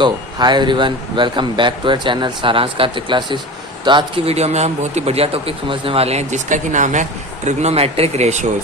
Hi everyone, welcome back to our channel Saransh Kartik classes. तो आज की वीडियो में हम बहुत ही बढ़िया टॉपिक समझने वाले हैं जिसका कि नाम है ट्रिग्नोमेट्रिक रेशियोज।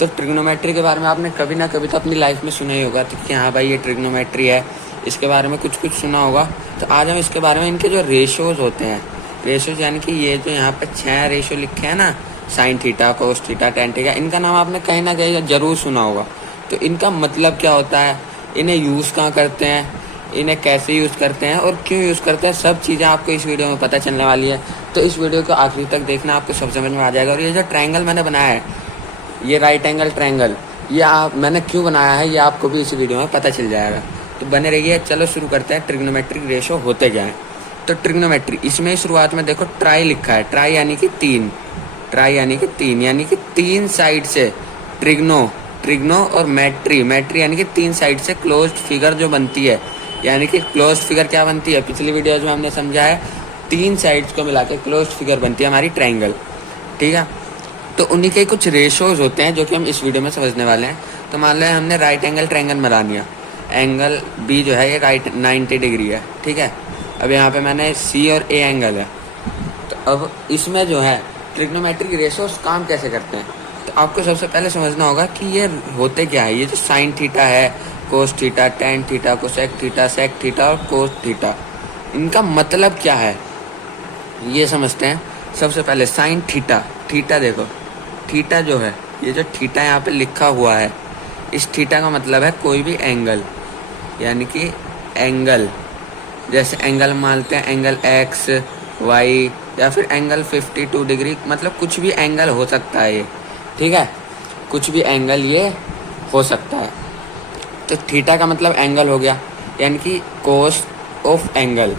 तो ट्रिग्नोमेट्री के बारे में आपने कभी ना कभी तो अपनी लाइफ में सुना ही होगा तो कि हाँ भाई ये ट्रिग्नोमेट्री है, इसके बारे में कुछ सुना होगा। तो आज हम इसके बारे में इनके जो रेशियोज होते हैं, रेशियोज यानी कि ये जो यहाँ पे 6 रेशियो लिखे हैं ना, sine theta, cos theta, tan theta, इनका नाम आपने कहीं ना कहीं जरूर सुना होगा। तो इनका मतलब क्या होता है, इन्हें यूज़ कहाँ करते हैं, इन्हें कैसे यूज़ करते हैं और क्यों यूज़ करते हैं, सब चीज़ें आपको इस वीडियो में पता चलने वाली है। तो इस वीडियो को आखिरी तक देखना, आपको सब समझ में आ जाएगा। और ये जो ट्रायंगल मैंने बनाया है, ये राइट एंगल ट्रायंगल, ये मैंने क्यों बनाया है ये आपको भी इस वीडियो में पता चल जाएगा। तो बने रहिए। चलो शुरू करते हैं। ट्रिग्नोमेट्रिक रेशियो होते क्या है। तो ट्रिग्नोमेट्री, इसमें शुरुआत में देखो ट्राई लिखा है। ट्राई यानी कि तीन, ट्राई यानी कि तीन, यानी कि तीन साइड से ट्रिग्नो और मैट्री यानी कि तीन साइड से क्लोज्ड फिगर जो बनती है, यानी कि क्लोज्ड फिगर क्या बनती है, पिछली वीडियोज में हमने समझा है, तीन साइड्स को मिला के क्लोज्ड फिगर बनती है हमारी ट्रायंगल। ठीक है, तो उन्हीं के कुछ रेशियोज होते हैं जो कि हम इस वीडियो में समझने वाले हैं। तो मान लें हमने राइट एंगल ट्रायंगल बना लिया, एंगल बी जो है ये राइट 90 डिग्री है। ठीक है, अब यहाँ पे मैंने सी और ए एंगल है। तो अब इसमें जो है ट्रिग्नोमेट्रिक रेशियोज काम कैसे करते हैं, तो आपको सबसे पहले समझना होगा कि ये होते क्या है। ये जो साइन थीटा है, कोस theta, tan theta, cosec theta और कोस थीटा, इनका मतलब क्या है ये समझते हैं। सबसे पहले साइन थीटा, थीटा देखो, थीटा जो है, ये जो थीटा यहाँ पे लिखा हुआ है, इस थीटा का मतलब है कोई भी एंगल, यानी कि एंगल, जैसे एंगल मानते हैं एंगल एक्स वाई या फिर एंगल 52 डिग्री, मतलब कुछ भी एंगल हो सकता है ये। ठीक है, कुछ भी एंगल ये हो सकता है। तो थीटा का मतलब एंगल हो गया, यानी कि कोस ऑफ एंगल।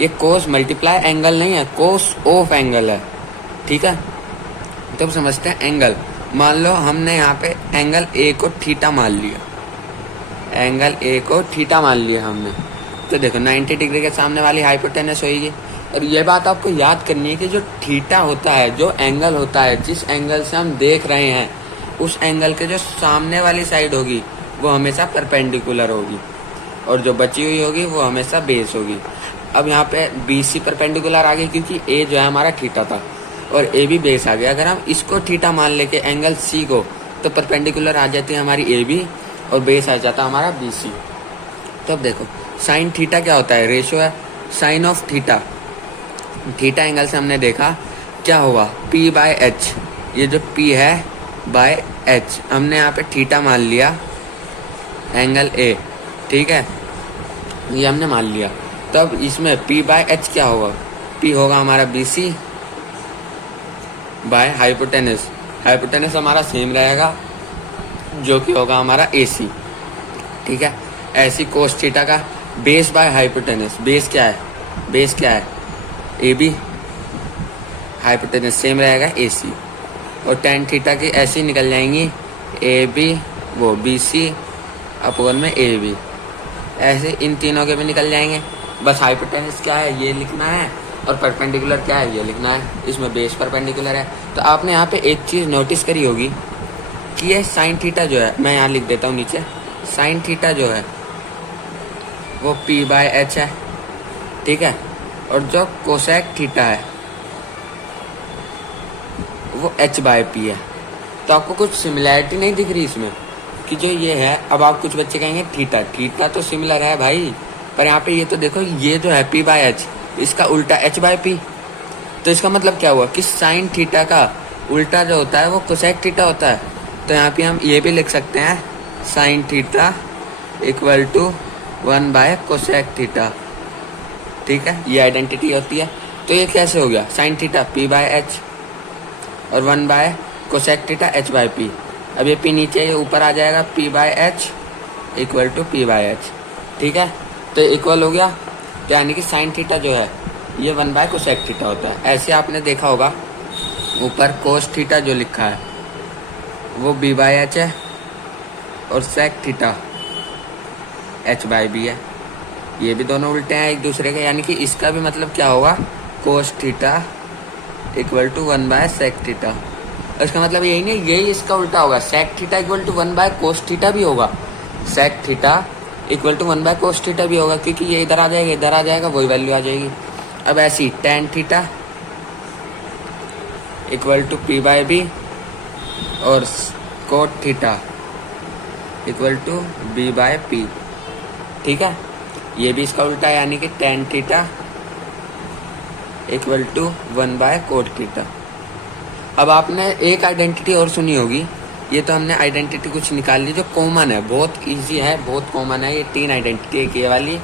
ये कोस मल्टीप्लाई एंगल नहीं है, कोस ऑफ एंगल है। ठीक है, तब समझते हैं एंगल। मान लो हमने यहाँ पे एंगल ए को थीटा मान लिया, एंगल ए को थीटा मान लिया हमने। तो देखो 90 डिग्री के सामने वाली हाइपोटेनस होगी। और ये बात आपको याद करनी है कि जो थीटा होता है, जो एंगल होता है, जिस एंगल से हम देख रहे हैं, उस एंगल के जो सामने वाली साइड होगी वो हमेशा परपेंडिकुलर होगी और जो बची हुई होगी वो हमेशा बेस होगी। अब यहाँ पे बी सी परपेंडिकुलर आ गई क्योंकि ए जो है हमारा थीटा था और ए भी बेस आ गया। अगर हम इसको थीटा मान लेके एंगल सी को, तो परपेंडिकुलर आ जाती है हमारी ए बी और बेस आ जाता है हमारा बी सी। तो अब देखो साइन थीटा क्या होता है, रेशियो है sine of theta. Theta angle से हमने देखा क्या हुआ, P बाय एच, ये जो P है बाय एच, हमने यहाँ पे थीटा मान लिया एंगल ए। ठीक है, ये हमने मान लिया। तब इसमें P बाय एच क्या होगा, P होगा हमारा BC बाय हाइपोटेनस। हाइपोटेनस हमारा सेम रहेगा जो कि होगा हमारा AC। ठीक है, ऐसी कोस थीटा का बेस बाय हाइपोटेनस, बेस क्या है AB, हाइपोटेनस सेम रहेगा AC। और टेन थीटा की ऐसी निकल जाएंगी AB वो BC अपॉन में AB, ऐसे इन तीनों के भी निकल जाएंगे। बस हाइपोटेनस क्या है ये लिखना है और परपेंडिकुलर क्या है ये लिखना है, इसमें बेस परपेंडिकुलर है। तो आपने यहाँ पे एक चीज़ नोटिस करी होगी कि ये साइन थीटा जो है, मैं यहाँ लिख देता हूँ नीचे, साइन थीटा जो है वो P बाय एच है। ठीक है, और जो कोसेक थीटा है वो H बाय P है। तो आपको कुछ सिमिलैरिटी नहीं दिख रही इसमें कि जो ये है। अब आप कुछ बच्चे कहेंगे थीटा तो सिमिलर है भाई, पर यहाँ पे ये तो देखो, ये जो है P बाय एच, इसका उल्टा H बाय P। तो इसका मतलब क्या हुआ कि साइन थीटा का उल्टा जो होता है वो कोसेक थीटा होता है। तो यहाँ पे हम ये भी लिख सकते हैं sine theta equal to 1 by cosec theta. ठीक है, ये आइडेंटिटी होती है। तो ये कैसे हो गया, sine theta P by H और 1 by cosec theta H by P। अब ये P नीचे, ये ऊपर आ जाएगा, P by H equal to P by H. ठीक है, तो इक्वल हो गया। तो यानी कि साइन थीटा जो है ये 1 बाय कोसेक थीटा होता है। ऐसे आपने देखा होगा ऊपर कोस थीटा जो लिखा है वो B बाय एच है और sec theta H by B है। ये भी दोनों उल्टे हैं एक दूसरे के, यानी कि इसका भी मतलब क्या होगा, cos theta equal to 1 by sec theta. इसका मतलब यही नहीं, यही इसका उल्टा होगा, sec theta equal to 1 by cos theta भी होगा। Sec theta equal to 1 by cos theta भी होगा, क्योंकि ये इधर आ जाएगा, इधर आ जाएगा, वही वैल्यू आ जाएगी। अब ऐसी tan theta equal to P by B और cot theta equal to B by P. ठीक है, ये भी इसका उल्टा है, यानी कि tan theta equal to 1 by cot theta. अब आपने एक आइडेंटिटी और सुनी होगी, ये तो हमने आइडेंटिटी कुछ निकाल ली जो कॉमन है, बहुत इजी है, बहुत कॉमन है। ये तीन आइडेंटिटी, एक ये वाली,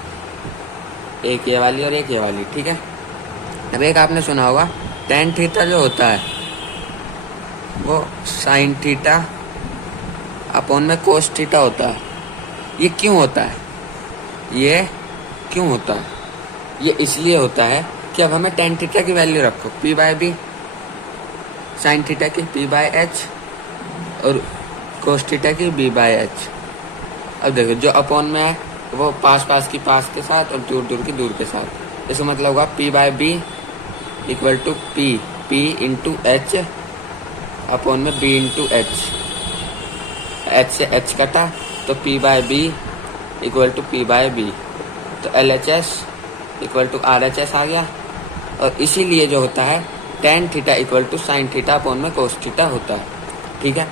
एक ये वाली और एक ये वाली। ठीक है, अब एक आपने सुना होगा टेन थीटा जो होता है वो साइन थीटा अपॉन में कोस थीटा होता है। ये क्यों होता है? ये क्यों होता है? ये इसलिए होता है कि अब हमें टेन थीटा की वैल्यू रखो P by B, sine theta की पी बाय एच और कोस थीटा की बी बाय एच। अब देखो जो अपॉन में है वो पास पास की पास के साथ और दूर दूर की दूर के साथ। इसका मतलब होगा P by B equal to P into H upon में बी इंटू एच। एच से एच कटा तो P by B equal to P by B, तो L H S equal to R H S आ गया। और इसीलिए जो होता है tan theta equal to sine theta upon में कोस थीटा होता है। ठीक है,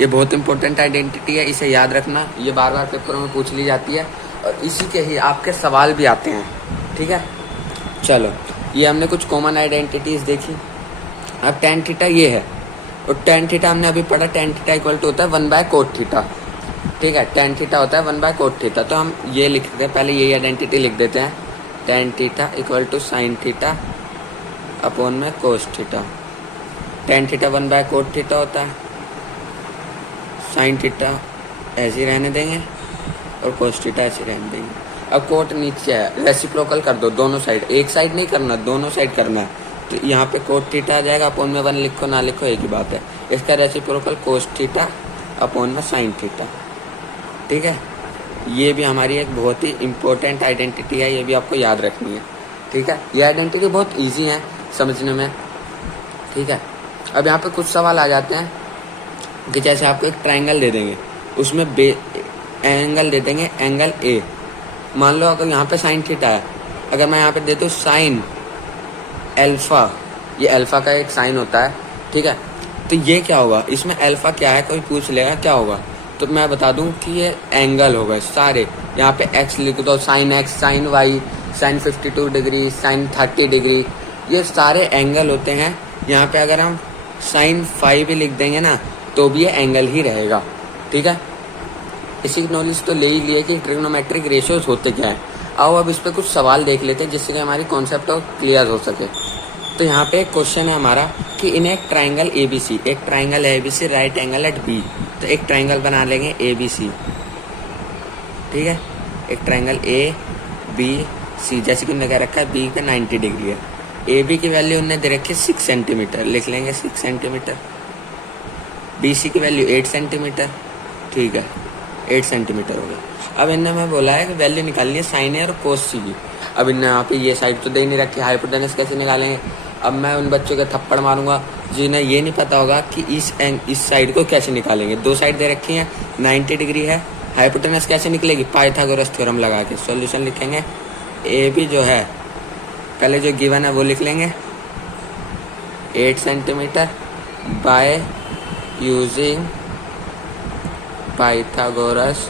ये बहुत इंपॉर्टेंट आइडेंटिटी है, इसे याद रखना, ये बार बार पेपरों में पूछ ली जाती है और इसी के ही आपके सवाल भी आते हैं। ठीक है, चलो ये हमने कुछ कॉमन आइडेंटिटीज देखी। अब टेन थीटा ये है और टेन थीटा हमने अभी पढ़ा, टेन थीटा इक्वल टू होता है 1 बाय कोट थीटा। ठीक है, टेन थीटा होता है 1 बाय कोट थीटा, तो हम ये लिखते हैं, पहले यही आइडेंटिटी लिख देते हैं, tan theta equal to sine theta upon में cos theta. Tan theta 1 by cot theta होता है, साइन थीटा ऐसे ही रहने देंगे और कोस थीटा ऐसे रहने देंगे। अब कोट नीचे है, रेसिप्रोकल कर दो दोनों साइड, एक साइड नहीं करना, दोनों साइड करना है। तो यहाँ पे कोट थीटा आ जाएगा, अपॉन में 1 लिखो ना लिखो एक ही बात है। इसका रेसिप्रोकल कोस थीटा अपॉन में साइन थीटा। ठीक है, ये भी हमारी एक बहुत ही इम्पोर्टेंट आइडेंटिटी है, ये भी आपको याद रखनी है। ठीक है, ये आइडेंटिटी बहुत ईजी है समझने में। ठीक है, अब यहाँ पे कुछ सवाल आ जाते हैं कि जैसे आपको एक ट्राइंगल दे देंगे, उसमें एंगल दे देंगे, एंगल ए। मान लो अगर यहाँ पे साइन थीटा है, अगर मैं यहाँ पे दे दूँ साइन एल्फा, ये अल्फा का एक साइन होता है। ठीक है, तो ये क्या होगा, इसमें अल्फा क्या है कोई पूछ लेगा क्या होगा, तो मैं बता दूं कि ये एंगल होगा सारे। यहाँ पे एक्स लिख दो, sine X, sine Y, sine 52 degree, sine 30 degree, ये सारे एंगल होते हैं। यहाँ पे अगर हम साइन 5 भी लिख देंगे ना तो भी ये एंगल ही रहेगा। ठीक है, इसी की नॉलेज तो ले ही लिए कि ट्रिग्नोमेट्रिक रेशियोज होते क्या है। आओ अब इस पे कुछ सवाल देख लेते हैं जिससे कि हमारी कॉन्सेप्ट क्लियर हो सके। तो यहाँ पे एक क्वेश्चन है हमारा कि इन एक ट्राइंगल ABC, एक ट्राइंगल है ABC, right angle at B, तो एक ट्राइंगल बना लेंगे ABC। ठीक है, एक ट्राइंगल ABC, जैसे कि उन्होंने कह रखा है B पे 90 डिग्री है, AB की वैल्यू उन्होंने दे रखी है 6 सेंटीमीटर, लिख लेंगे 6 सेंटीमीटर। BC की वैल्यू 8 सेंटीमीटर। ठीक है, 8 सेंटीमीटर हो गया। अब इनने मैं बोला है कि वैल्यू निकालनी है साइन ए और कोस सी की। अब इनने यहाँ पे ये साइड तो दे नहीं रखी, हाइपोटेनस कैसे निकालेंगे। अब मैं उन बच्चों के थप्पड़ मारूंगा जिन्हें ये नहीं पता होगा कि इस साइड को कैसे निकालेंगे। दो साइड दे रखी हैं, 90 डिग्री है, हाइपोटेनस कैसे निकलेगी, पाइथागोरस थ्योरम लगा के। सॉल्यूशन लिखेंगे, ए भी जो है पहले जो गिवन है वो लिख लेंगे, 8 centimetre by using Pythagoras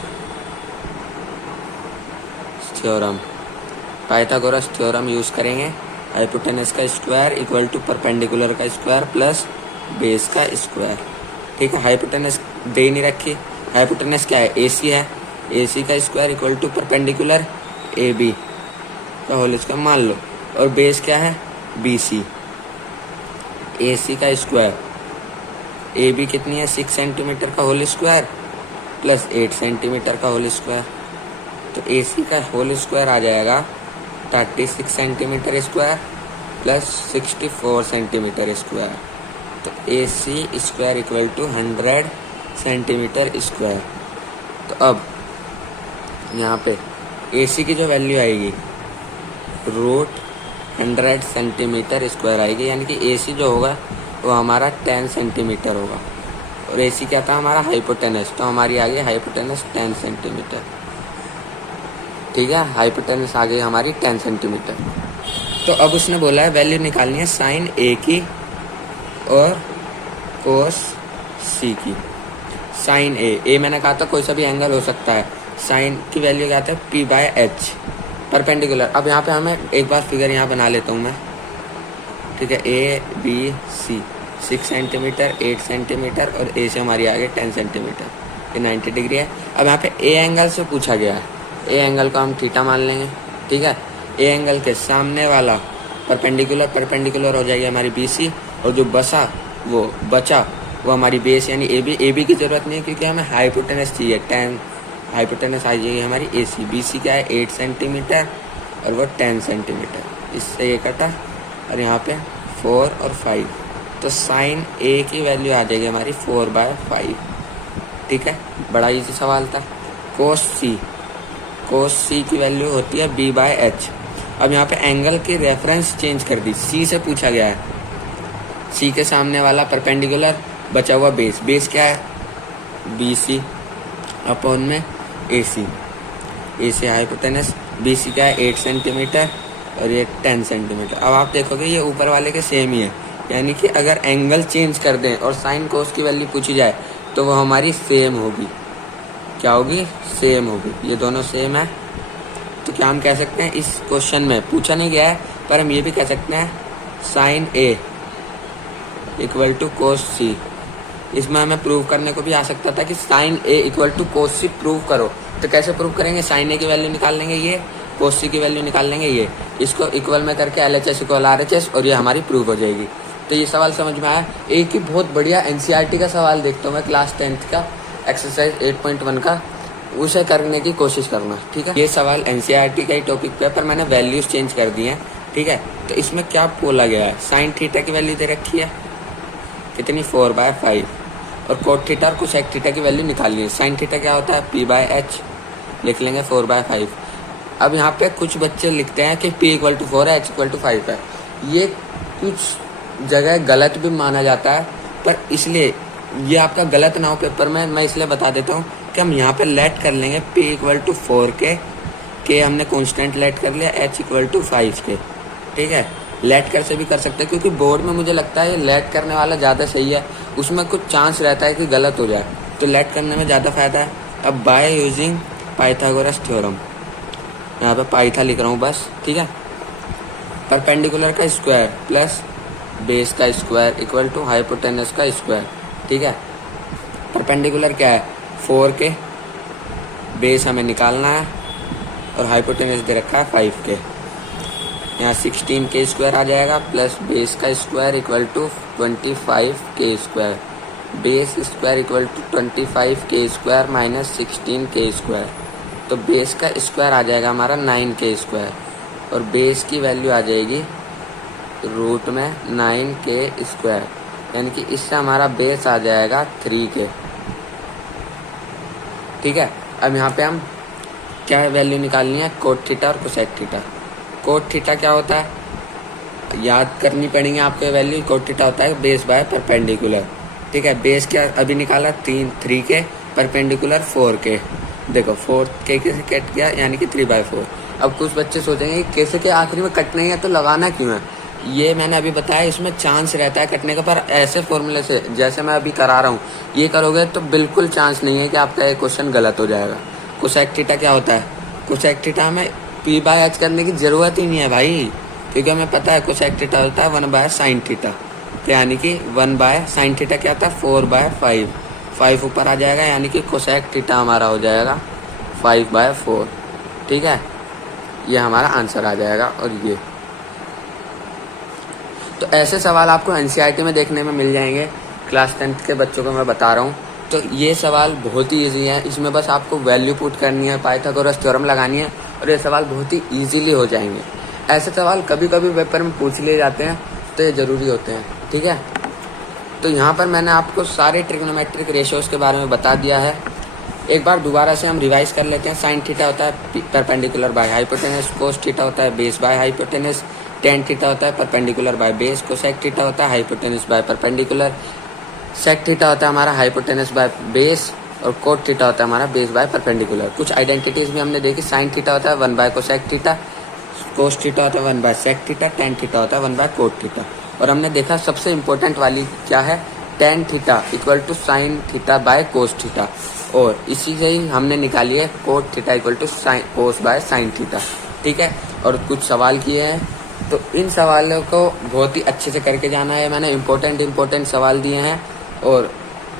theorem. Pythagoras theorem use करेंगे, हाइपोटेनस का स्क्वायर इक्वल टू परपेंडिकुलर का स्क्वायर प्लस बेस का स्क्वायर। ठीक है, हाइपोटेनस दे नहीं रखी, हाइपोटेनस क्या है, AC है, AC का square equal to perpendicular AB का होल स्क्वायर मान लो, और बेस क्या है BC। AC का स्क्वायर, AB कितनी है 6 सेंटीमीटर का होल स्क्वायर प्लस 8 सेंटीमीटर का होल स्क्वायर, तो AC का होल स्क्वायर आ जाएगा 36 centimetre square plus 64 centimetre square, तो AC square equal to 100 centimetre square. तो अब यहाँ पे AC की जो वैल्यू आएगी √100 सेंटीमीटर स्क्वायर आएगी, यानी कि AC जो होगा वो हमारा 10 सेंटीमीटर होगा, और AC क्या था हमारा हाइपोटेनस, तो हमारी आ गई हाइपोटेनस 10 सेंटीमीटर। ठीक है। हाइपोटेनस आ गई हमारी 10 सेंटीमीटर। तो अब उसने बोला है वैल्यू निकालनी है साइन ए की और कोस सी की। साइन ए मैंने कहा था कोई सा भी एंगल हो सकता है। साइन की वैल्यू क्या आता है पी बाय एच परपेंडिकुलर। अब यहाँ पे हमें एक बार फिगर यहाँ बना लेता हूँ मैं, ठीक है। A B C 6 centimetre 8 centimetre और ए से हमारी आ गई 10 सेंटीमीटर, ये 90 डिग्री है। अब यहाँ पे ए एंगल से पूछा गया है, ए एंगल को हम थीटा मान लेंगे, ठीक है। ए एंगल के सामने वाला परपेंडिकुलर हो जाएगी हमारी बी सी, और जो बचा वो हमारी बेस यानी ए बी की जरूरत नहीं है क्योंकि हमें हाइपोटेनस चाहिए 10। हाइपोटेनस आ जाएगी हमारी ए सी। बी सी क्या है 8 सेंटीमीटर और वो 10 सेंटीमीटर, इससे ये कटा और यहाँ पे 4 और 5, तो साइन ए की वैल्यू आ जाएगी हमारी 4/5, ठीक है। बड़ा इजी सवाल था। कोस सी की वैल्यू होती है बी बाय एच। अब यहाँ पे एंगल की रेफरेंस चेंज कर दी, सी से पूछा गया है। सी के सामने वाला परपेंडिकुलर बचा हुआ बेस क्या है बी सी अपॉन में ए सी हाइपोटेनस। बी सी क्या है 8 सेंटीमीटर और ये 10 सेंटीमीटर। अब आप देखोगे ये ऊपर वाले के सेम ही है, यानी कि अगर एंगल चेंज कर दें और साइन कोस की वैल्यू पूछी जाए तो वो हमारी सेम होगी। क्या होगी? सेम होगी। ये दोनों सेम है, तो क्या हम कह सकते हैं इस क्वेश्चन में पूछा नहीं गया है पर हम ये भी कह सकते हैं sign A equal to cos सी। इसमें हमें प्रूव करने को भी आ सकता था कि sine A equal to cos C prove करो, तो कैसे प्रूव करेंगे? साइन ए की वैल्यू निकाल लेंगे ये, कोस सी की वैल्यू निकाल लेंगे ये, इसको इक्वल में करके LHS इक्वल RHS और ये हमारी प्रूव हो जाएगी। तो ये सवाल समझ में आया। एक ही बहुत बढ़िया NCERT का सवाल देखता हूँ मैं क्लास 10th का एक्सरसाइज 8.1 का, उसे करने की कोशिश करना, ठीक है। ये सवाल NCERT का ही टॉपिक पे है पर मैंने वैल्यूज चेंज कर दी हैं, ठीक है। तो इसमें क्या बोला गया है, साइन थीटा की वैल्यू दे रखी है कितनी 4/5 और कोट थीटा और कोसेक थीटा की वैल्यू निकालनी है। साइन थीटा क्या होता है P/H, लिख लेंगे 4/5। अब यहाँ पे कुछ बच्चे लिखते हैं कि P = 4 है, H = 5 है। ये कुछ जगह गलत भी माना जाता है पर इसलिए ये आपका गलत ना हो पेपर में, मैं इसलिए बता देता हूँ कि हम यहाँ पे लेट कर लेंगे P = 4 के हमने कांस्टेंट लेट कर लिया, H = 5 के, ठीक है। लेट कर से भी कर सकते हैं क्योंकि बोर्ड में मुझे लगता है ये लेट करने वाला ज़्यादा सही है, उसमें कुछ चांस रहता है कि गलत हो जाए, तो लेट करने में ज़्यादा फायदा है। अब बाय यूजिंग पाइथागोरस थ्योरम, यहाँ पे पाइथा लिख रहा हूँ बस, ठीक है। परपेंडिकुलर का स्क्वायर प्लस बेस का स्क्वायर इक्वल टू हाइपोटेनस का स्क्वायर, ठीक है। परपेंडिकुलर क्या है 4 के, बेस हमें निकालना है और हाइपोटेनस दे रखा है 5 के। यहाँ 16 के स्क्वायर आ जाएगा प्लस बेस का स्क्वायर इक्वल टू 25 के square, base square equal to 25 के स्क्वायर माइनस 16 के स्क्वायर, तो बेस का स्क्वायर आ जाएगा हमारा 9 के स्क्वायर और बेस की वैल्यू आ जाएगी रूट में 9 के स्क्वायर, यानी कि इससे हमारा बेस आ जाएगा 3 के, ठीक है। अब यहाँ पे हम क्या वैल्यू निकालनी है, कोट थीटा और कोसेक थीटा। कोट थीटा क्या होता है याद करनी पड़ेंगे आपको वैल्यू। कोट थीटा होता है बेस बाय परपेंडिकुलर, ठीक है। बेस क्या अभी निकाला 3 के, परपेंडिकुलर 4 के, देखो 4 के से कट गया यानी कि 3/4। अब कुछ बच्चे सोचेंगे कैसे के आखिरी में कटना ही है तो लगाना क्यों है, ये मैंने अभी बताया, इसमें चांस रहता है कटने का, पर ऐसे फॉर्मूले से जैसे मैं अभी करा रहा हूँ ये करोगे तो बिल्कुल चांस नहीं है कि आपका ये क्वेश्चन गलत हो जाएगा। कोसेक थीटा क्या होता है, कोसेक थीटा हमें P/H करने की जरूरत ही नहीं है भाई, क्योंकि हमें पता है कोसेक थीटा होता है 1/sin थीटा, तो यानी कि 1/sin थीटा क्या होता है 4/5, 5 ऊपर आ जाएगा यानी कि कोसेक थीटा हमारा हो जाएगा 5/4, ठीक है। ये हमारा आंसर आ जाएगा। और ये तो ऐसे सवाल आपको NCERT में देखने में मिल जाएंगे, क्लास 10th के बच्चों को मैं बता रहा हूँ। तो ये सवाल बहुत ही इजी है, इसमें बस आपको वैल्यू पुट करनी है, पाइथागोरस थ्योरम लगानी है और ये सवाल बहुत ही इजीली हो जाएंगे। ऐसे सवाल कभी कभी पेपर में पूछ लिए जाते हैं तो ये ज़रूरी होते हैं, ठीक है। तो यहाँ पर मैंने आपको सारे ट्रिग्नोमेट्रिक रेशियोज़ के बारे में बता दिया है। एक बार दोबारा से हम रिवाइज कर लेते हैं। साइन थीटा होता है perpendicular by hypotenuse, cos theta होता है base by hypotenuse, tan theta होता है perpendicular by base, cosec theta होता है hypotenuse by perpendicular, sec theta होता है हमारा हाइपोटेनस बाय बेस और कोट थीटा होता है हमारा बेस बाय परपेंडिकुलर। कुछ आइडेंटिटीज भी हमने देखी, साइन थीटा होता है 1 by cosec theta, cos theta होता है 1 by sec theta, tan theta होता है 1 बाय कोट थीटा। और हमने देखा सबसे इंपॉर्टेंट वाली क्या है, tan theta equal to sine theta by cos theta, और इसी से ही हमने निकाली है cot theta equal to sine cos by sine theta. ठीक है, और कुछ सवाल किए हैं, तो इन सवालों को बहुत ही अच्छे से करके जाना है। मैंने इम्पोर्टेंट सवाल दिए हैं, और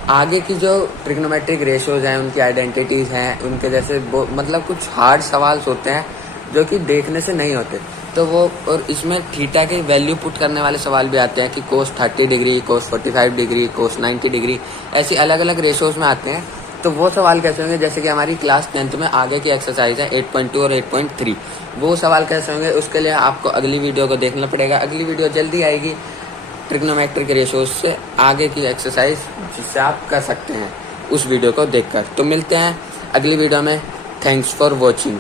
आगे की जो ट्रिग्नोमेट्रिक रेशियोज हैं, उनकी आइडेंटिटीज हैं, उनके जैसे मतलब कुछ हार्ड सवाल होते हैं जो कि देखने से नहीं होते, तो वो, और इसमें थीटा की वैल्यू पुट करने वाले सवाल भी आते हैं कि कोस 30 डिग्री, कोस 45 डिग्री, कोस 90 डिग्री, ऐसी अलग अलग रेशियोज में आते हैं। तो वो सवाल कैसे होंगे, जैसे कि हमारी क्लास 10th में आगे की एक्सरसाइज है 8.2 और 8.3, वो सवाल कैसे होंगे उसके लिए आपको अगली वीडियो को देखना पड़ेगा। अगली वीडियो जल्दी आएगी ट्रिग्नोमेट्रिक रेशियोज से आगे की एक्सरसाइज, जिससे आप कर सकते हैं उस वीडियो को देखकर। तो मिलते हैं अगली वीडियो में। Thanks for watching.